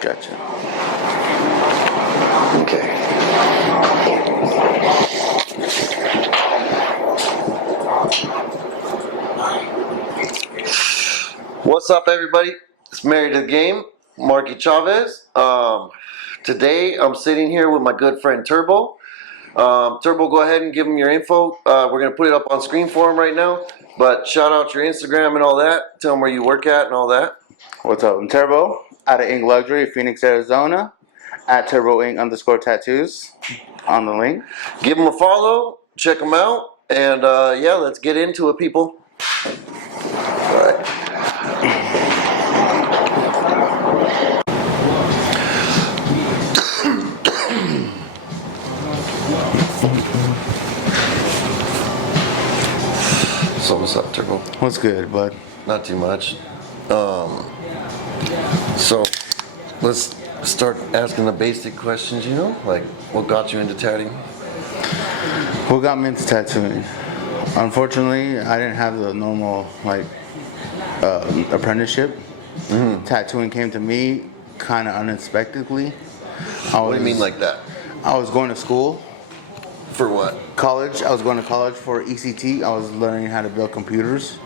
Gotcha. Okay. What's up, everybody? It's Married to the Game, Marky Chavez. Today I'm sitting here with my good friend Turbo. Turbo, go ahead and give him your info. We're gonna put it up on screen for him right now. But shout out your Instagram and all that. Tell him where you work at and all that. What's up? I'm Turbo, out of Ink Luxury, Phoenix, Arizona. At Turbo Ink _tattoos on the link. Give him a follow. Check him out. And yeah, let's get into it, people. All right. So what's up, Turbo? What's good, bud? Not too much. So let's start asking the basic questions, you know? Like, what got you into tatting? What got me into tattooing? Unfortunately, I didn't have the normal, apprenticeship. Mm-hmm. Tattooing came to me kind of unexpectedly. What do you mean like that? I was going to school. For what? College. I was going to college for ECT. I was learning how to build computers.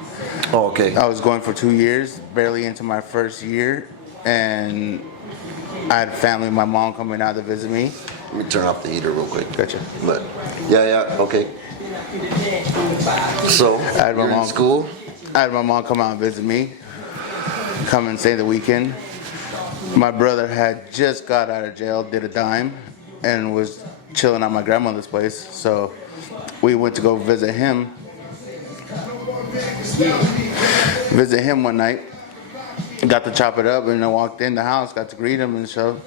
Oh, okay. I was going for 2 years, barely into my first year, and I had family, my mom coming out to visit me. Let me turn off the heater real quick. Gotcha. But yeah, okay. So I had my mom in school. I had my mom come out and visit me, come and stay the weekend. My brother had just got out of jail, did a dime, and was chilling at my grandmother's place. So we went to go visit him one night. Got to chop it up, and I walked in the house, got to greet him and stuff.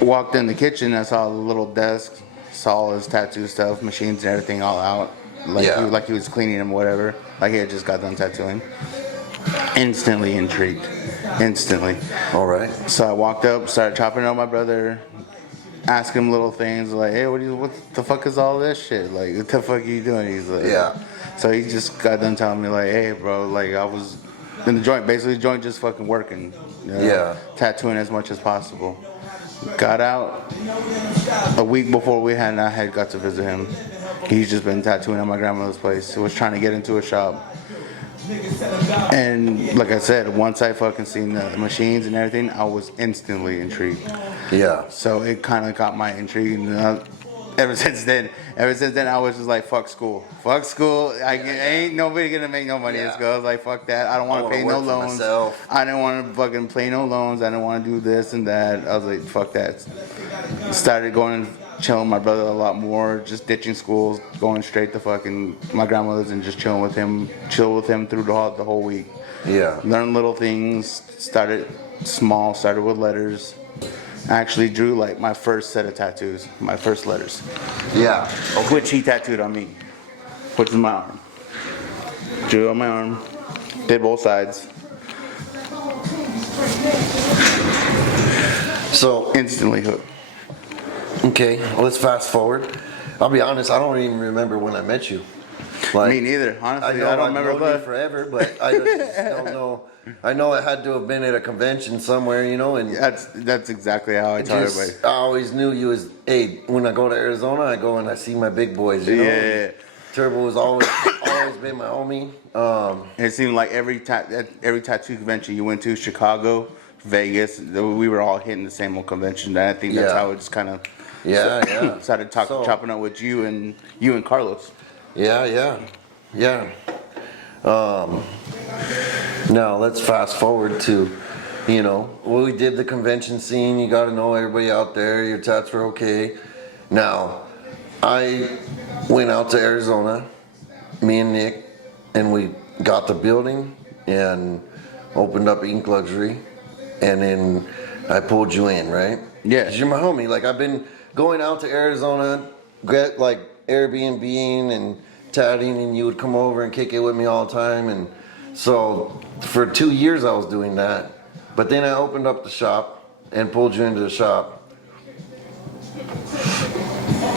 Walked in the kitchen, I saw the little desk, saw all his tattoo stuff, machines and everything all out. Like he was cleaning them, whatever. Like he had just got done tattooing. Instantly intrigued. Instantly. All right. So I walked up, started chopping up my brother, asking him little things like, hey, what the fuck is all this shit? Like, what the fuck are you doing? He's like, yeah. So he just got done telling me like, hey, bro, like I was in the joint, basically the joint just fucking working. You know, yeah. Tattooing as much as possible. Got out a week before I had got to visit him. He's just been tattooing at my grandmother's place. He was trying to get into a shop. And like I said, once I fucking seen the machines and everything, I was instantly intrigued. Yeah. So it kind of got my intrigue. And ever since then, I was just like, fuck school. Fuck school. Ain't nobody gonna make no money. Yeah. I was like, fuck that. I don't want to pay no loans. Myself. I didn't want to fucking pay no loans. I didn't want to do this and that. I was like, fuck that. Started going and chilling with my brother a lot more, just ditching schools, going straight to fucking my grandmother's and just chilling with him, through the whole week. Yeah. Learn little things, started small, started with letters. I actually drew like my first set of tattoos, my first letters. Yeah. Okay. Which he tattooed on me, which is my arm. Drew on my arm, did both sides. So instantly hooked. Okay, let's fast forward. I'll be honest, I don't even remember when I met you. Like, me neither. Honestly, I don't remember. I've known you forever, but I just don't know. I know it had to have been at a convention somewhere, you know. And that's exactly how I tell everybody. I always knew you was. Hey, when I go to Arizona, I go and I see my big boys. You know? Yeah. Turbo was always been my homie. It seemed like every tattoo convention you went to, Chicago, Vegas, we were all hitting the same old convention. And I think that's how it just kind of. Yeah. Started chopping up with you and Carlos. Yeah. Now let's fast forward to, you know, we did the convention scene. You got to know everybody out there. Your tats were okay. Now, I went out to Arizona, me and Nick, and we got the building and opened up Ink Luxury, and then I pulled you in, right? Yeah. 'Cause you're my homie. Like, I've been going out to Arizona, get like Airbnb-ing and tatting, and you would come over and kick it with me all the time. And so for 2 years I was doing that. But then I opened up the shop and pulled you into the shop.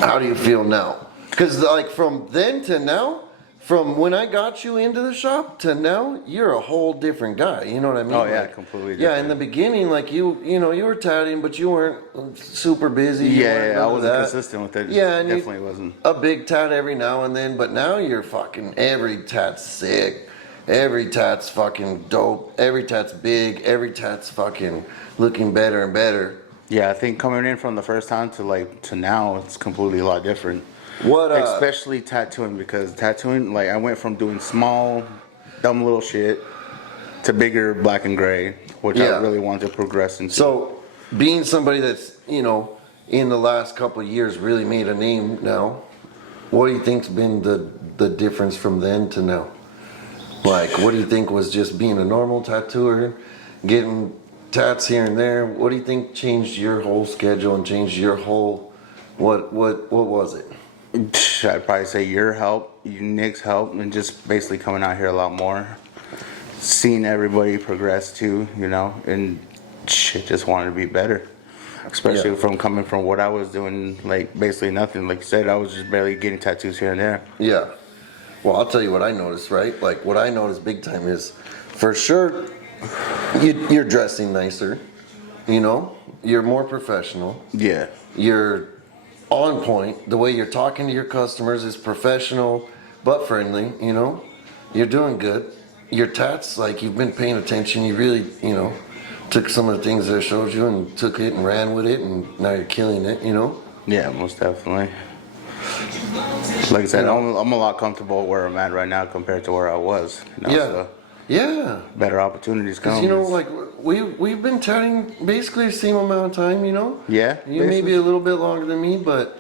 How do you feel now? Because like from then to now, from when I got you into the shop to now, you're a whole different guy. You know what I mean? Oh yeah, like, completely different. Yeah, in the beginning, like you know, you were tatting, but you weren't super busy. Yeah, I wasn't consistent with it. Yeah, and definitely wasn't. A big tat every now and then, but now you're fucking every tat's sick. Every tat's fucking dope. Every tat's big. Every tat's fucking looking better and better. Yeah, I think coming in from the first time to now, it's completely a lot different. What especially tattooing, because tattooing, like I went from doing small, dumb little shit to bigger black and gray, which I really wanted to progress into. So, being somebody that's, you know, in the last couple of years really made a name now, what do you think's been the difference from then to now? Like, what do you think was just being a normal tattooer, getting tats here and there? What do you think changed your whole schedule and changed your whole, what was it? I'd probably say your help, Nick's help, and just basically coming out here a lot more. Seeing everybody progress too, you know, and shit, just wanted to be better. Especially from coming from what I was doing, like basically nothing. Like you said, I was just barely getting tattoos here and there. Yeah. Well, I'll tell you what I noticed, right? Like what I noticed big time is, for sure, you're dressing nicer, you know, you're more professional. Yeah. You're on point. The way you're talking to your customers is professional but friendly, you know. You're doing good. Your tats, like you've been paying attention. You really, you know, took some of the things that I showed you and took it and ran with it, and now you're killing it, you know. Yeah, most definitely. Like I said, I'm a lot comfortable where I'm at right now compared to where I was. You know, so better opportunities come. You know, like we've been chatting basically the same amount of time. You know. Yeah. You may be a little bit longer than me, but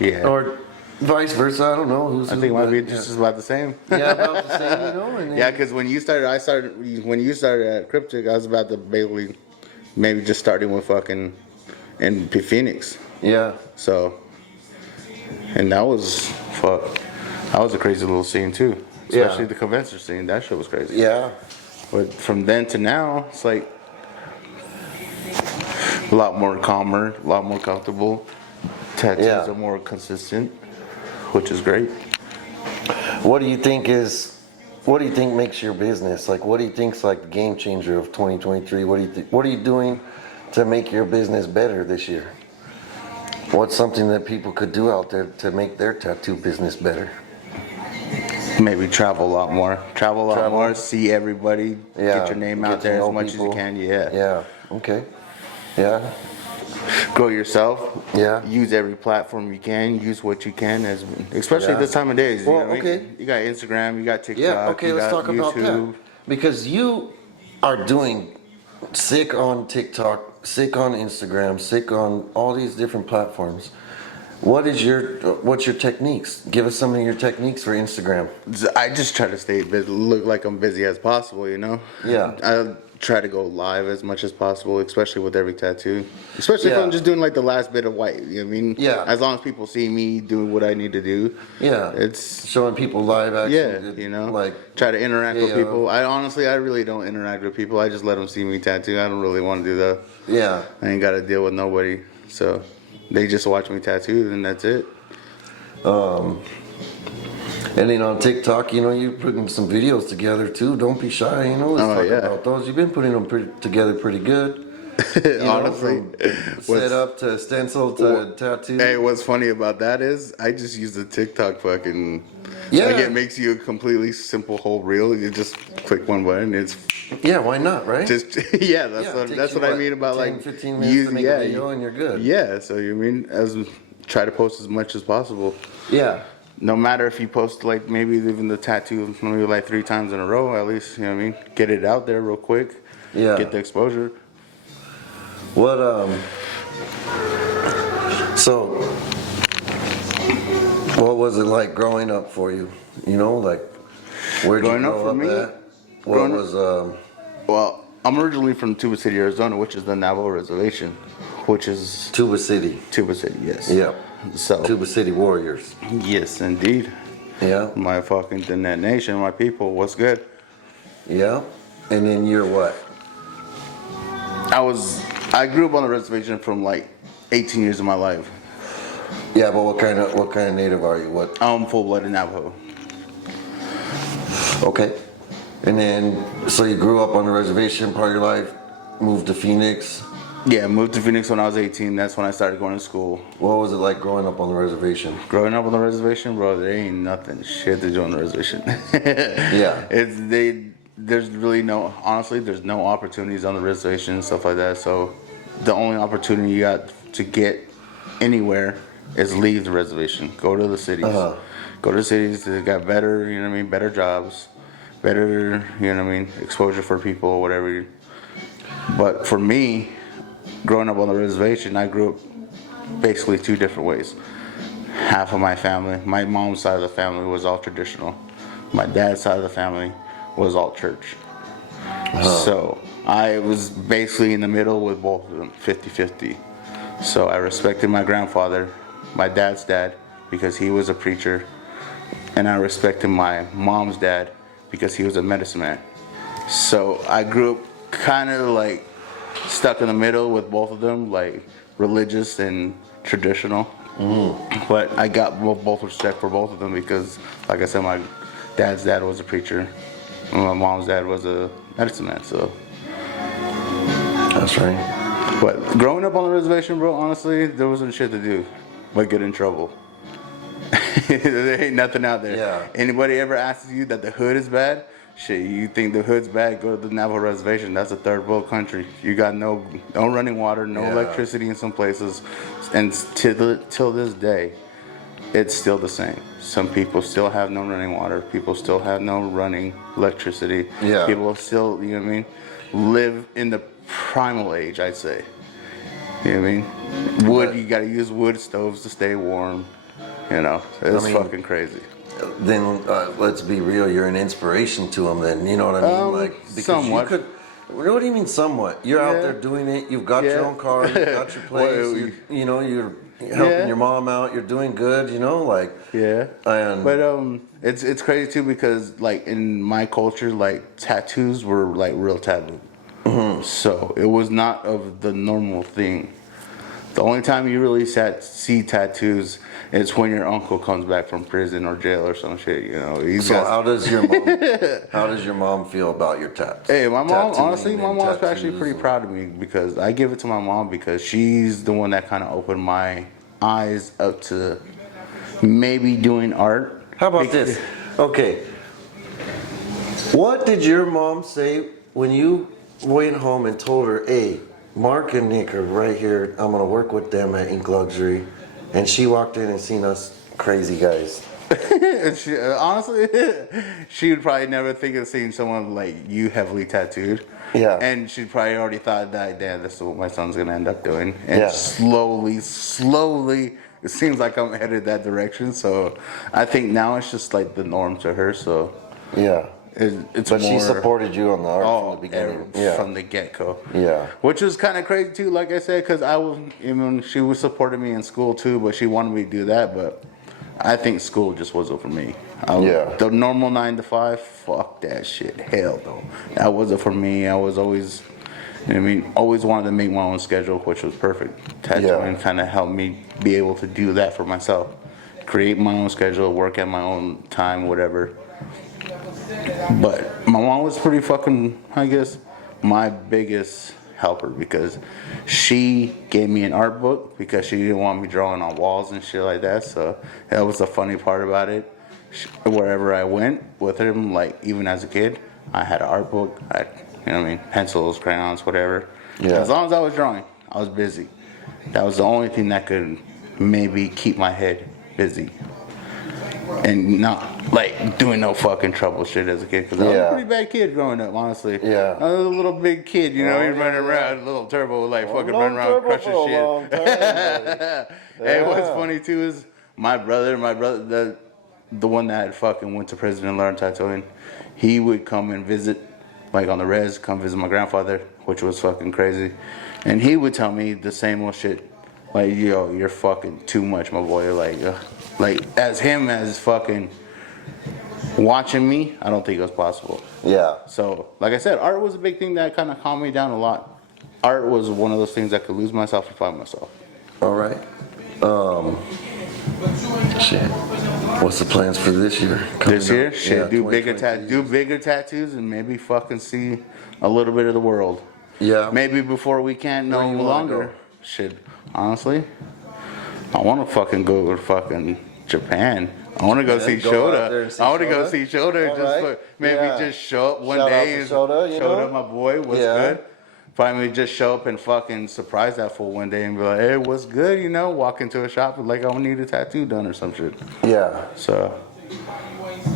or vice versa. I don't know. I think it might be just about the same. Yeah, about the same. You know. And yeah, because when you started at Cryptic, I was about to basically maybe just starting with fucking in Phoenix. Yeah. So. And that was a crazy little scene too. Especially the convention scene. That shit was crazy. Yeah. But from then to now, it's like a lot more calmer, a lot more comfortable. Tattoos are more consistent, which is great. What do you think makes your business? Like, what do you think's like the game changer of 2023? What are you doing to make your business better this year? What's something that people could do out there to make their tattoo business better? Maybe travel a lot more, see everybody, get your name out there as much as you can. Yeah. Okay. Yeah. Grow yourself. Yeah. Use every platform you can. Use what you can, especially this time of days. Well, you got Instagram, you got TikTok. Yeah. Okay. Let's talk about that, because you are doing sick on TikTok, sick on Instagram, sick on all these different platforms. What's your techniques? Give us some of your techniques for Instagram. I just try to stay busy, look like I'm busy as possible, you know? Yeah. I try to go live as much as possible, especially with every tattoo. Especially if I'm just doing like the last bit of white, you know what I mean? Yeah. As long as people see me doing what I need to do. Yeah. It's showing people live action. Yeah, you know? Like try to interact with people. I really don't interact with people. I just let them see me tattoo. I don't really want to do that. Yeah. I ain't got to deal with nobody. So they just watch me tattoo and that's it. And then on TikTok, you know, you're putting some videos together too. Don't be shy, you know. Let's talk about those. You've been putting them together pretty good. Honestly, set up to stencil to tattoo. Hey, what's funny about that is I just use the TikTok fucking. Like it makes you a completely simple whole reel. You just click one button. It's why not, right? Just that's what I mean about 10, 15 minutes to make a video and you're good. Yeah, so you mean try to post as much as possible. Yeah. No matter if you post like maybe even the tattoo maybe like 3 times in a row, at least, you know what I mean? Get it out there real quick. Yeah. Get the exposure. What was it like growing up for you? You know, like where'd you grow up at? Well, I'm originally from Tuba City, Arizona, which is the Navajo Reservation, which is Tuba City. Tuba City, yes. Yeah. So Tuba City Warriors. Yes, indeed. Yeah. My fucking Diné Nation, my people, what's good? Yeah. And then you're what? I grew up on the reservation from like 18 years of my life. Yeah, but what kind of native are you? What? I'm full-blooded Navajo. Okay. And then, so you grew up on the reservation part of your life, moved to Phoenix. Yeah, moved to Phoenix when I was 18. That's when I started going to school. What was it like growing up on the reservation? Growing up on the reservation, bro, there ain't nothing shit to do on the reservation. Yeah. There's really honestly, there's no opportunities on the reservation and stuff like that. So the only opportunity you got to get anywhere is leave the reservation. Go to the cities. Go to the cities. They got better, you know what I mean, better jobs, better, you know what I mean, exposure for people or whatever. But for me, growing up on the reservation, I grew up basically two different ways. Half of my family, my mom's side of the family was all traditional. My dad's side of the family was all church. So I was basically in the middle with both of them, 50-50. So I respected my grandfather, my dad's dad, because he was a preacher. And I respected my mom's dad because he was a medicine man. So I grew up kind of like stuck in the middle with both of them, like religious and traditional. But I got both respect for both of them because, like I said, my dad's dad was a preacher and my mom's dad was a medicine man. So that's right. But growing up on the reservation, bro, honestly, there wasn't shit to do but get in trouble. There ain't nothing out there. Yeah. Anybody ever asks you that the hood is bad? Shit, you think the hood's bad? Go to the Navajo Reservation. That's a third world country. You got no running water, no electricity in some places, and till this day, it's still the same. Some people still have no running water. People still have no running electricity. Yeah. People still, you know what I mean, live in the primal age, I'd say. You know what I mean? Wood, you gotta use wood stoves to stay warm. You know, it's fucking crazy. Then let's be real, you're an inspiration to them then, you know what I mean? Like, because somewhat. you could, what do you mean somewhat? You're out there doing it, you've got your own car, you've got your place, you're helping your mom out, you're doing good, you know, like. Yeah. And, but it's crazy too because like in my culture, like tattoos were like real taboo. So it was not of the normal thing. The only time you really see tattoos is when your uncle comes back from prison or jail or some shit, you know. So how does your mom feel about your tats? Hey, my mom, honestly, my mom's actually pretty proud of me because I give it to my mom because she's the one that kind of opened my eyes up to maybe doing art. How about this? Okay. What did your mom say when you went home and told her, hey, Mark and Nick are right here. I'm going to work with them at Ink Luxury. And she walked in and seen us crazy guys. Honestly, she would probably never think of seeing someone like you heavily tattooed. Yeah. And she probably already thought that, damn, this is what my son's going to end up doing. And slowly, it seems like I'm headed that direction. So I think now it's just like the norm to her. So yeah. It's but more, she supported you on the art from the beginning. From the get-go. Yeah. Which was kind of crazy too, like I said, because she was supporting me in school too, but she wanted me to do that, but I think school just wasn't for me. The normal 9 to 5, fuck that shit. Hell no. That wasn't for me. I was always, you know what I mean, always wanted to make my own schedule, which was perfect. Tattooing kind of helped me be able to do that for myself. Create my own schedule, work at my own time, whatever. But my mom was pretty fucking, I guess, my biggest helper because she gave me an art book because she didn't want me drawing on walls and shit like that. So that was the funny part about it. Wherever I went with her, like even as a kid, I had an art book. I had, you know what I mean, pencils, crayons, whatever. Yeah. As long as I was drawing, I was busy. That was the only thing that could maybe keep my head busy. And not like doing no fucking trouble shit as a kid because I was a pretty bad kid growing up, honestly. Yeah. I was a little big kid, you know, he's running around, a little turbo, like fucking running around crushing shit. Hey, what's funny too is my brother, the one that fucking went to prison and learned tattooing, he would come and visit, like on the res, come visit my grandfather, which was fucking crazy. And he would tell me the same old shit. Like, yo, you're fucking too much, my boy. Like as him as fucking watching me, I don't think it was possible. Yeah. So, like I said, art was a big thing that kind of calmed me down a lot. Art was one of those things that could lose myself and find myself. All right. Shit. What's the plans for this year? This year? Shit, Yeah, do bigger tattoos and maybe fucking see a little bit of the world. Yeah. Maybe before we can't no Where you wanna longer. go? Shit, honestly, I want to fucking go to fucking Japan. I want to go see Go out there Shota. and see I want to go Shota? see Shota. All Just right. maybe Yeah. just show up one Shout out day to and Shota, you know? Shota, my boy, what's Yeah. good. Finally, just show up and fucking surprise that fool one day and be like, hey, what's good? You know, walk into a shop and like, I need a tattoo done or some shit. Yeah. So,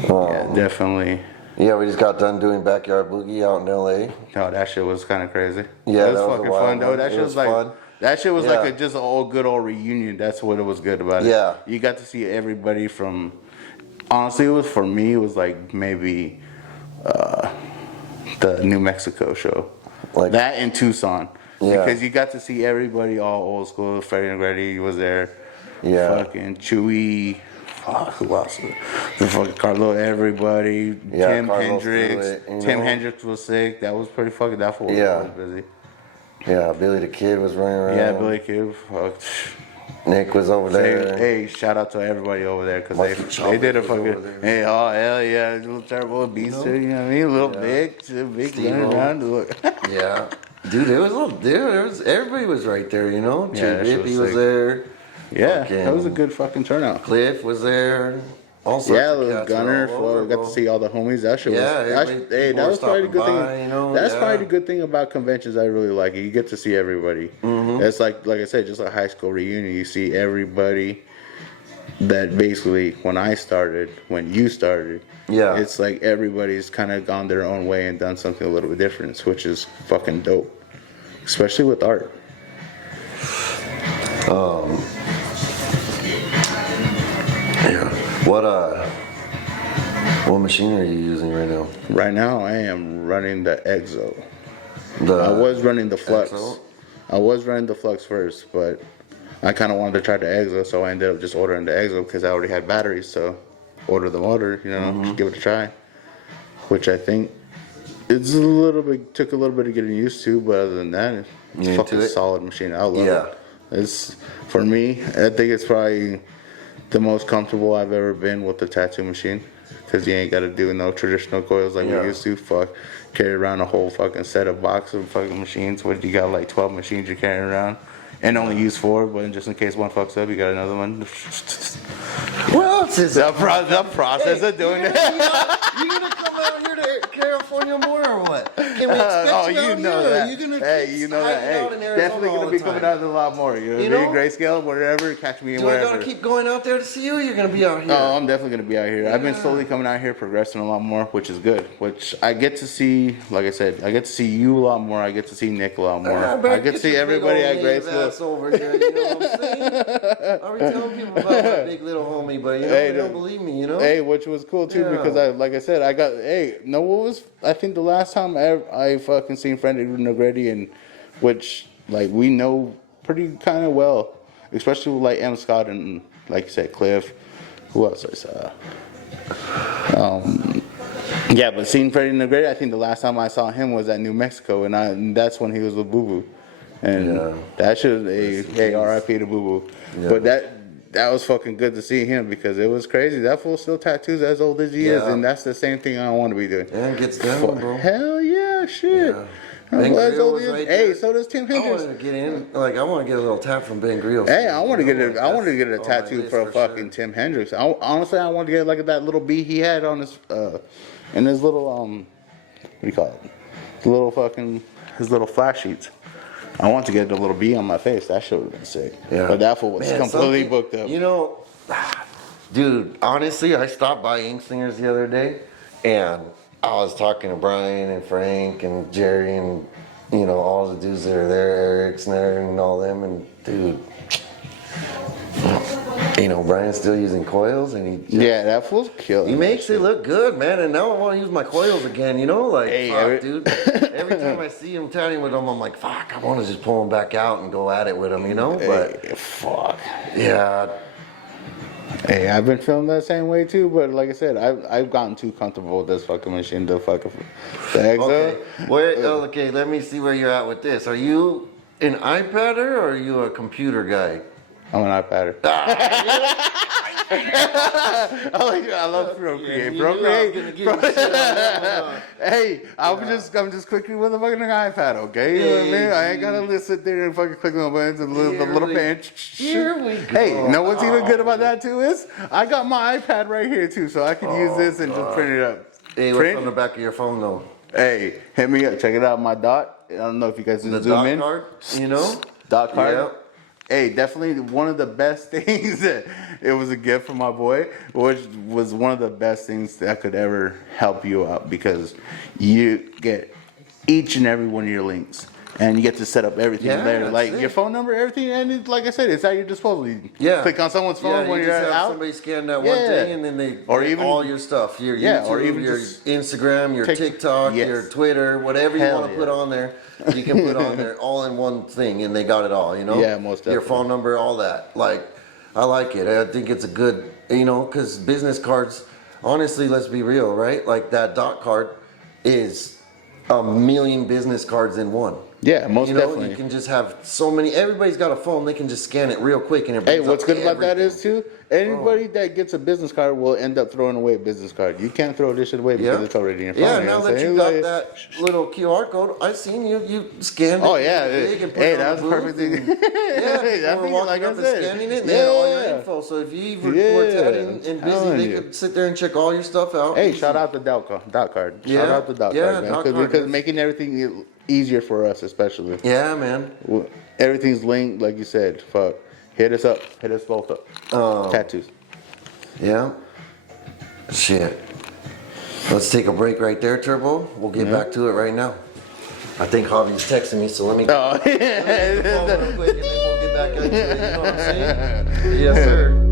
yeah, definitely. Yeah, we just got done doing Backyard Boogie out in LA. No, that shit was kind of crazy. Yeah, it was that was a fucking wild fun though. one. That It shit was was like fun. that shit was Yeah. like just an old good old reunion. That's what it was good about it. Yeah. You got to see everybody from. Honestly, it was for me. It was like maybe the New Mexico show, Like- that in Tucson. Yeah. Because you got to see everybody all old school. Freddie Negretti was there. Yeah. Fucking Chewy. Fuck, who else? The fucking Carlo, everybody. Yeah, Tim Carlos Hendricks. threw it, you Tim know? Hendricks was sick. That was pretty fucking. That fool Yeah. was busy. Yeah, Billy the Kid was running around. Yeah, Billy Kid. Fuck. Nick was over there. Hey, shout out to everybody over there because Mikey they Chavez did a was over fucking. there. Hey, oh hell yeah, little terrible beast, you know what I mean? A little big running around. Look. Yeah. Dude, there was a little, there was, everybody was right there, you know? Yeah, that shit was Chippy was sick. there. Yeah, Fucking that was a good fucking turnout. Cliff was there. All sorts Yeah, of little cats Gunner. were all over, We got bro. to see all the homies. That shit Yeah, was. That, everybody- hey, people that were was probably the good stopping thing. by, you know? That's Yeah. probably the good thing about conventions. I really like it. You get to see everybody. Mm-hmm. It's like I said, just a high school reunion. You see everybody. That basically, when I started, when you started, Yeah. it's like everybody's kind of gone their own way and done something a little bit different, which is fucking dope, especially with art. Yeah. What machine are you using right now? Right now, I am running the Exo. The I was running the Flux. Exo? I was running the Flux first, but I kind of wanted to try the Exo, so I ended up just ordering the Exo because I already had batteries. So, order the motor, you know, Mm-hmm. give it a try. Which I think it's a little bit took a little bit of getting used to, but other than that, it's You a fucking into it? solid machine. I love Yeah. it. It's for me. I think it's probably the most comfortable I've ever been with the tattoo machine. Because you ain't got to do no traditional coils like Yeah. we used to. Fuck, carry around a whole fucking set of box of fucking machines. What you got, like 12 machines you're carrying around, and only use 4. But just in case one fucks up, you got another one. Well, it's just, The process of doing you that. gonna come out here to California more or what? Can we expect Oh, you you out know here? that. You gonna Hey, you know that. hiding out Hey, in Arizona definitely all gonna the be time? coming out a lot more. You know You what I mean? know? Grayscale, whatever. Catch me in Do I wherever. gotta keep going out there to see you? Or you're gonna be out here? Oh, I'm definitely gonna be out here. I've been Yeah. slowly coming out here, progressing a lot more, which is good. Which I get to see, like I said, I get to see you a lot more. I get to see Nick a lot more. I get to see everybody at Grayscale. over here, you know what I'm saying? I was telling people about my big little homie, but you know, Hey, they don't dude. believe me, you know? Hey, which was cool too Yeah. because like I said, I got. Hey, no, what was? I think the last time I fucking seen Freddie Negretti, and which like we know pretty kind of well, especially with like M. Scott and like you said, Cliff. Who else I saw? Yeah, but seeing Freddie Negretti, I think the last time I saw him was at New Mexico, and that's when he was with Boo Boo, and Yeah. that should a R.I.P. to Boo Boo. Yeah. But that was fucking good to see him because it was crazy. That fool still tattoos as old as he is, Yeah. and that's the same thing I want to be doing. Yeah, it gets down, bro. Hell yeah, shit. Yeah. I'm Ben as Grillo old was as right Hey, there. so does Tim I Hendricks. wanted to get in, like, I want to get a little tap from Ben Grillo. Hey, I want to get Like, I wanted to get a that's on my tattoo list for fucking Tim Hendricks. Honestly, I wanted to get like that little bee he had on his in his little what do you call it? His little flash sheets. I want to get the little bee on my face. That shit would have been sick. Yeah. But that fool was Man, completely something- booked up. You know, dude, honestly, I stopped by Ink Slingers the other day, and I was talking to Brian and Frank and Jerry and, you know, all the dudes that are there, Eric's there and all them, and dude, you know, Brian's still using coils, and he just, Yeah, that fool's killing. he makes it look good, man, and now I want to use my coils again, you know, like, Hey, fuck, dude. Every time I see him tatting with them, I'm like, fuck, I want to just pull him back out and go at it with him, you know, but, Hey, fuck. yeah. Hey, I've been feeling that same way too, but like I said, I've gotten too comfortable with this fucking machine to fucking the Exo. Okay. Okay, let me see where you're at with this. Are you an iPadder or are you a computer guy? I'm an iPadder. I love Procreate. Procreate. Hey, I'm just clicking with a fucking iPad, okay? You know what I mean? I ain't gotta sit there and fucking click on buttons and the little pen. Here we go. Hey, you know what's even good about that too is I got my iPad right here too, so I can use this and just print it up. Hey, what's on the back of your phone though? Hey, hit me up. Check it out. My dot. I don't know if you guys can zoom in. Card, you know? Dot card. Yeah. Hey, definitely one of the best things that it was a gift from my boy, which was one of the best things that could ever help you out because you get each and every one of your links. And you get to set up everything there, like your phone number, everything, and it's, like I said, it's at your disposal. You click on someone's phone when you're out. Somebody scan that one thing, and then they even all your stuff, your YouTube, or even your Instagram, your TikTok, your Twitter, whatever you want to put on there, you can put on there all in one thing, and they got it all. You know, most definitely. Your phone number, all that. Like, I like it. I think it's a good, because business cards. Honestly, let's be real, right? Like that dot card is a million business cards in one. Yeah, most definitely. You can just have so many. Everybody's got a phone. They can just scan it real quick and hey, what's good about that is too. Anybody that gets a business card will end up throwing away a business card. You can't throw this shit away because it's already in your phone. Yeah, now that you got that little QR code, I seen you scanned it. Oh yeah, hey, that was the perfect thing. Yeah, people were walking up and scanning it, and they had all your info. So if you were and busy, they could sit there and check all your stuff out. Hey, shout out the dot card. Shout out the dot card, man, because making everything easier for us, especially. Yeah, man. Everything's linked, like you said. Fuck. Hit us up. Hit us both up. Tattoos. Yeah. Shit. Let's take a break right there, Turbo. We'll get back to it right now. I think Javi's texting me, so let me. Oh, let me get the phone real quick, and then we'll get back into it. You know what I'm saying? Yes, sir.